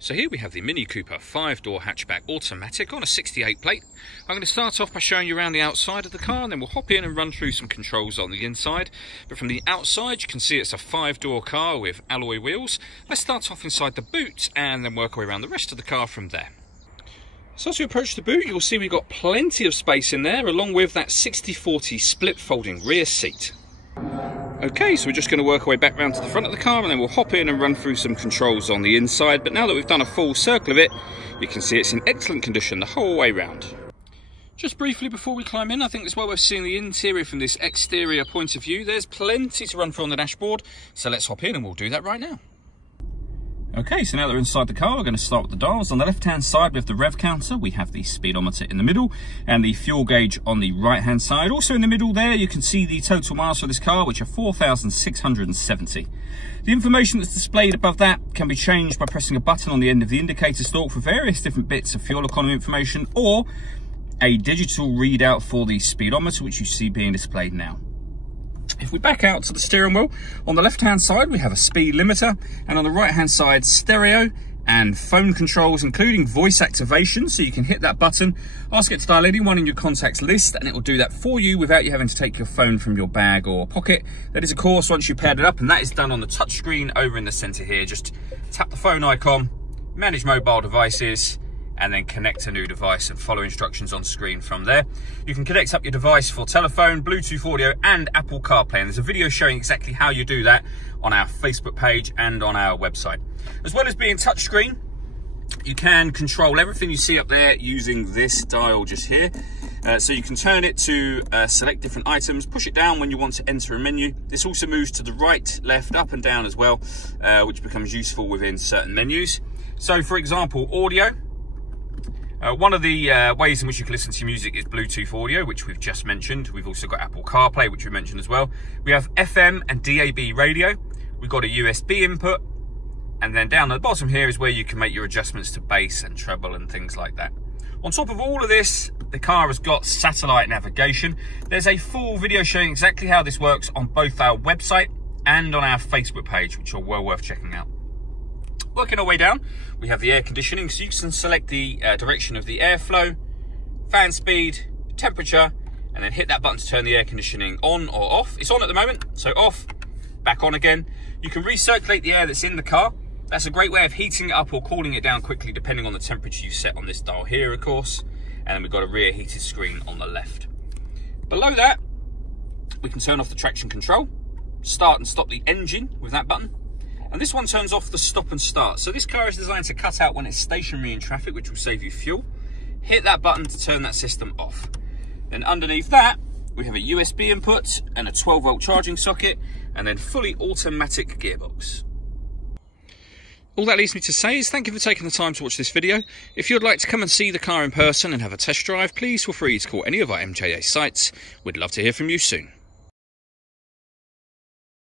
So here we have the Mini Cooper 5-door hatchback automatic on a 68 plate. I'm going to start off by showing you around the outside of the car, and then we'll hop in and run through some controls on the inside. But from the outside you can see it's a 5-door car with alloy wheels. Let's start off inside the boot and then work our way around the rest of the car from there. So as we approach the boot, you'll see we've got plenty of space in there, along with that 60/40 split folding rear seat. Okay, so we're just going to work our way back round to the front of the car, and then we'll hop in and run through some controls on the inside. But now that we've done a full circle of it, you can see it's in excellent condition the whole way round. Just briefly before we climb in, I think it's well worth seeing the interior from this exterior point of view. There's plenty to run through on the dashboard, so let's hop in and we'll do that right now. Okay, so now that we're inside the car, we're going to start with the dials. On the left-hand side with the rev counter, we have the speedometer in the middle and the fuel gauge on the right-hand side. Also in the middle there, you can see the total miles for this car, which are 4,670. The information that's displayed above that can be changed by pressing a button on the end of the indicator stalk for various different bits of fuel economy information, or a digital readout for the speedometer, which you see being displayed now. If we back out to the steering wheel, on the left-hand side we have a speed limiter, and on the right-hand side stereo and phone controls, including voice activation, so you can hit that button, ask it to dial anyone in your contacts list, and it will do that for you without you having to take your phone from your bag or pocket. That is, of course, once you've paired it up, and that is done on the touchscreen over in the center here. Just tap the phone icon, manage mobile devices, and then connect a new device and follow instructions on screen from there. You can connect up your device for telephone, Bluetooth audio, and Apple CarPlay. And there's a video showing exactly how you do that on our Facebook page and on our website. As well as being touchscreen, you can control everything you see up there using this dial just here. So you can turn it to select different items, push it down when you want to enter a menu. This also moves to the right, left, up and down as well, which becomes useful within certain menus. So for example, audio. One of the ways in which you can listen to music is Bluetooth audio, which we've just mentioned. We've also got Apple CarPlay, which we mentioned as well. We have FM and DAB radio. We've got a USB input. And then down at the bottom here is where you can make your adjustments to bass and treble and things like that. On top of all of this, the car has got satellite navigation. There's a full video showing exactly how this works on both our website and on our Facebook page, which are well worth checking out. Working our way down, we have the air conditioning, so you can select the direction of the airflow, fan speed, temperature, and then hit that button to turn the air conditioning on or off. It's on at the moment, so off, back on again. You can recirculate the air that's in the car. That's a great way of heating it up or cooling it down quickly, depending on the temperature you set on this dial here, of course. And then we've got a rear heated screen on the left. Below that, we can turn off the traction control, start and stop the engine with that button. And this one turns off the stop and start. So this car is designed to cut out when it's stationary in traffic, which will save you fuel. Hit that button to turn that system off. Then underneath that, we have a USB input and a 12-volt charging socket, and then fully automatic gearbox. All that leaves me to say is thank you for taking the time to watch this video. If you'd like to come and see the car in person and have a test drive, please feel free to call any of our MJA sites. We'd love to hear from you soon.